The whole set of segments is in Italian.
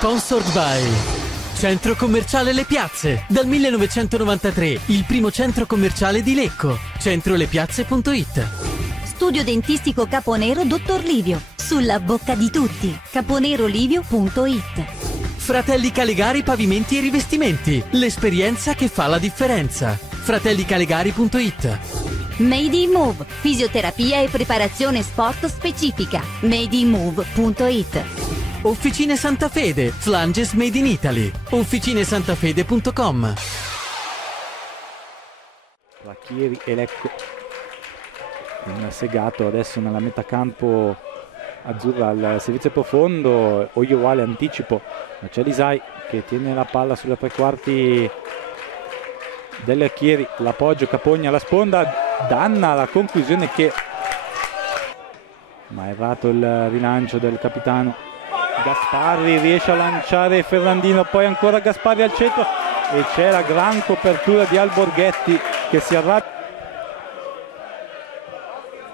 Sponsored by Centro Commerciale Le Piazze. Dal 1993 il primo centro commerciale di Lecco. Centrolepiazze.it. Studio dentistico Caponero Dottor Livio. Sulla bocca di tutti. caponerolivio.it. Fratelli Calegari Pavimenti e Rivestimenti. L'esperienza che fa la differenza. fratellicalegari.it. Made in Move. Fisioterapia e preparazione sport specifica. madeinmove.it. Officine Santa Fede. Flanges made in Italy. officinesantafede.com. Chieri e Lecco. Un segato adesso nella metà campo azzurra al servizio profondo. Oyewale anticipo. Ma c'è Lisai che tiene la palla sulle tre quarti del Chieri. L'appoggio, Capogna alla sponda. Danna la conclusione che... ma è errato il rilancio del capitano. Gasparri riesce a lanciare Ferrandino, poi ancora Gasparri al centro e c'è la gran copertura di Alborghetti che si arrabbia.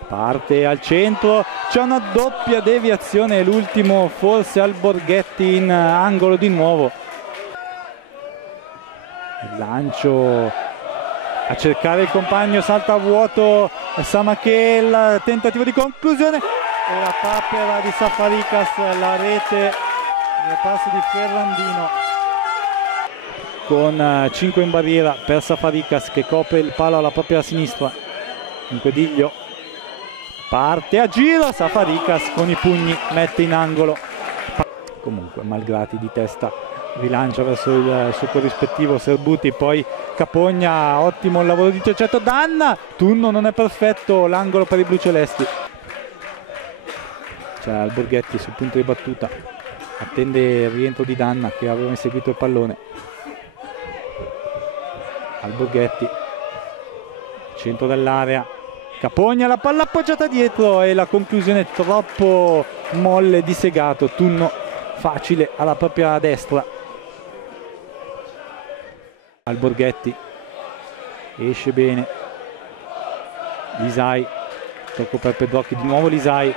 Parte al centro, c'è una doppia deviazione, l'ultimo forse Alborghetti in angolo di nuovo. Il lancio a cercare il compagno, salta a vuoto Samachel, tentativo di conclusione e la papera di Safaricas, la rete nel passo di Ferrandino con 5 in barriera per Safaricas che copre il palo alla propria sinistra. Inquediglio parte a giro, Safaricas con i pugni mette in angolo. Comunque Malgrati di testa rilancia verso il suo corrispettivo Serbuti, poi Capogna, ottimo il lavoro di intercetto, Danna, Tunno non è perfetto, l'angolo per i blucelesti. C'è Alborghetti sul punto di battuta, attende il rientro di Danna che aveva inseguito il pallone. Alborghetti, centro dell'area, Capogna, la palla appoggiata dietro e la conclusione troppo molle di Segato. Tunno facile alla propria destra. Alborghetti esce bene, Lisai, tocco per Pedrocchi, di nuovo Lisai,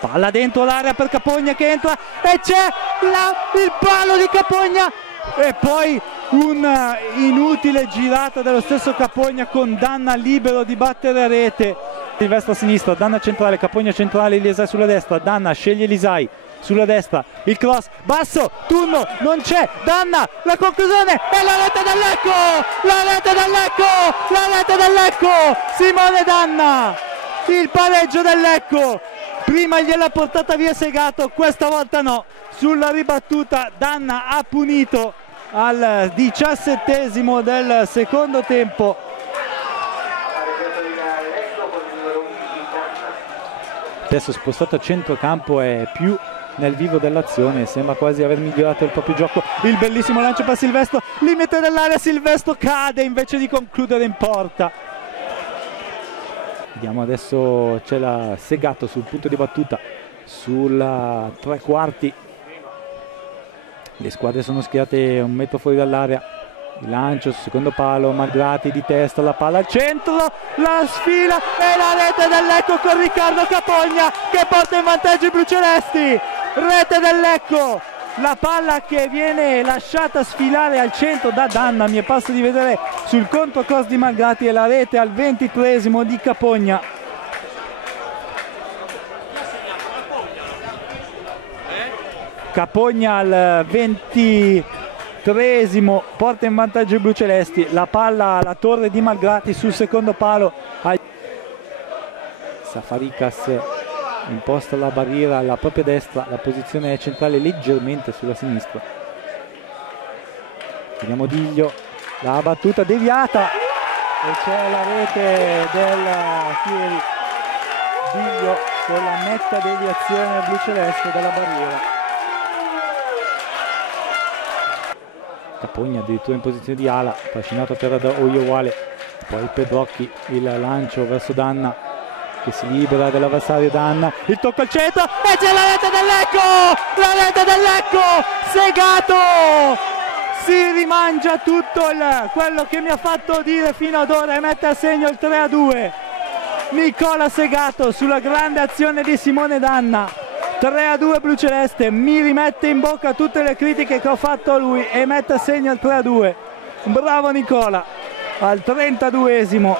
palla dentro l'area per Capogna che entra e c'è il palo di Capogna e poi un inutile girata dello stesso Capogna con Danna libero di battere a rete. Silvestro a sinistra, Danna centrale, Capogna centrale, Lisai sulla destra, Danna sceglie Lisai sulla destra, il cross basso, Tunno non c'è, Danna, la conclusione e la rete del Lecco, la rete del Lecco, la rete del Lecco, Simone Danna, il pareggio del Lecco. Prima gliel'ha portata via Segato, questa volta no, sulla ribattuta Danna ha punito al 17esimo del secondo tempo. Adesso spostato a centrocampo è più nel vivo dell'azione, sembra quasi aver migliorato il proprio gioco. Il bellissimo lancio per Silvestro, limite dell'area, Silvestro cade invece di concludere in porta. Vediamo adesso, c'è la Segato sul punto di battuta, sulla tre quarti. Le squadre sono schierate un metro fuori dall'area. Il lancio sul secondo palo, Malgrati di testa, la palla al centro, la sfila e la rete del Lecco con Riccardo Capogna che porta in vantaggio i blucelesti. Rete del Lecco, la palla che viene lasciata sfilare al centro da Danna, mi è parso di vedere sul controcross di Malgrati, e la rete al 23esimo di Capogna. Capogna al 23esimo porta in vantaggio i blucelesti, la palla alla torre di Malgrati sul secondo palo. Safaricas imposta la barriera alla propria destra, la posizione è centrale leggermente sulla sinistra. Vediamo Diglio, la battuta deviata e c'è la rete del Chieri. Diglio con la netta deviazione bluceleste dalla barriera. Capogna addirittura in posizione di ala, trascinato a terra da Oyewale, poi Pedrocchi, il lancio verso Danna che si libera dell'avversario. Danna, il tocco al centro e c'è la rete del Lecco, la rete del Lecco, Segato si rimangia tutto quello che mi ha fatto dire fino ad ora e mette a segno il 3-2. Nicola Segato sulla grande azione di Simone Danna 3-2 bluceleste, mi rimette in bocca tutte le critiche che ho fatto a lui e mette a segno il 3-2. Bravo Nicola. Al 32esimo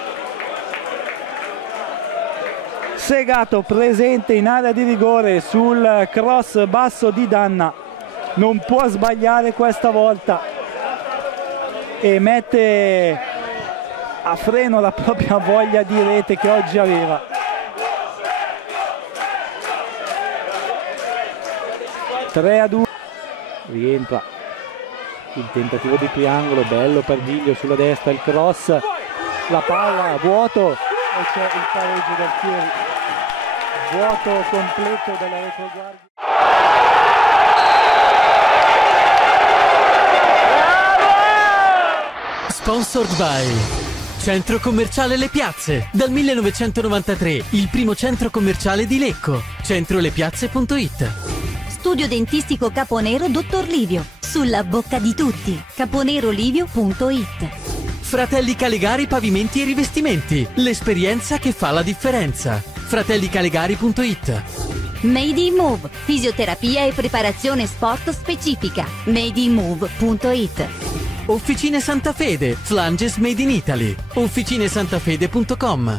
Segato presente in area di rigore sul cross basso di Danna, non può sbagliare questa volta e mette a freno la propria voglia di rete che oggi aveva. Rientra il tentativo di triangolo, bello per Giglio sulla destra, il cross, la palla, vuoto e c'è il pareggio del Chieri, vuoto completo della retroguardia. Sponsored by Centro Commerciale Le Piazze, dal 1993 il primo centro commerciale di Lecco. Centrolepiazze.it. Studio dentistico Caponero Dottor Livio, sulla bocca di tutti. caponerolivio.it. Fratelli Calegari Pavimenti e Rivestimenti, l'esperienza che fa la differenza. fratellicalegari.it. Made in Move, fisioterapia e preparazione sport specifica. madeinmove.it. Officine Santa Fede, flanges made in Italy. officinesantafede.com.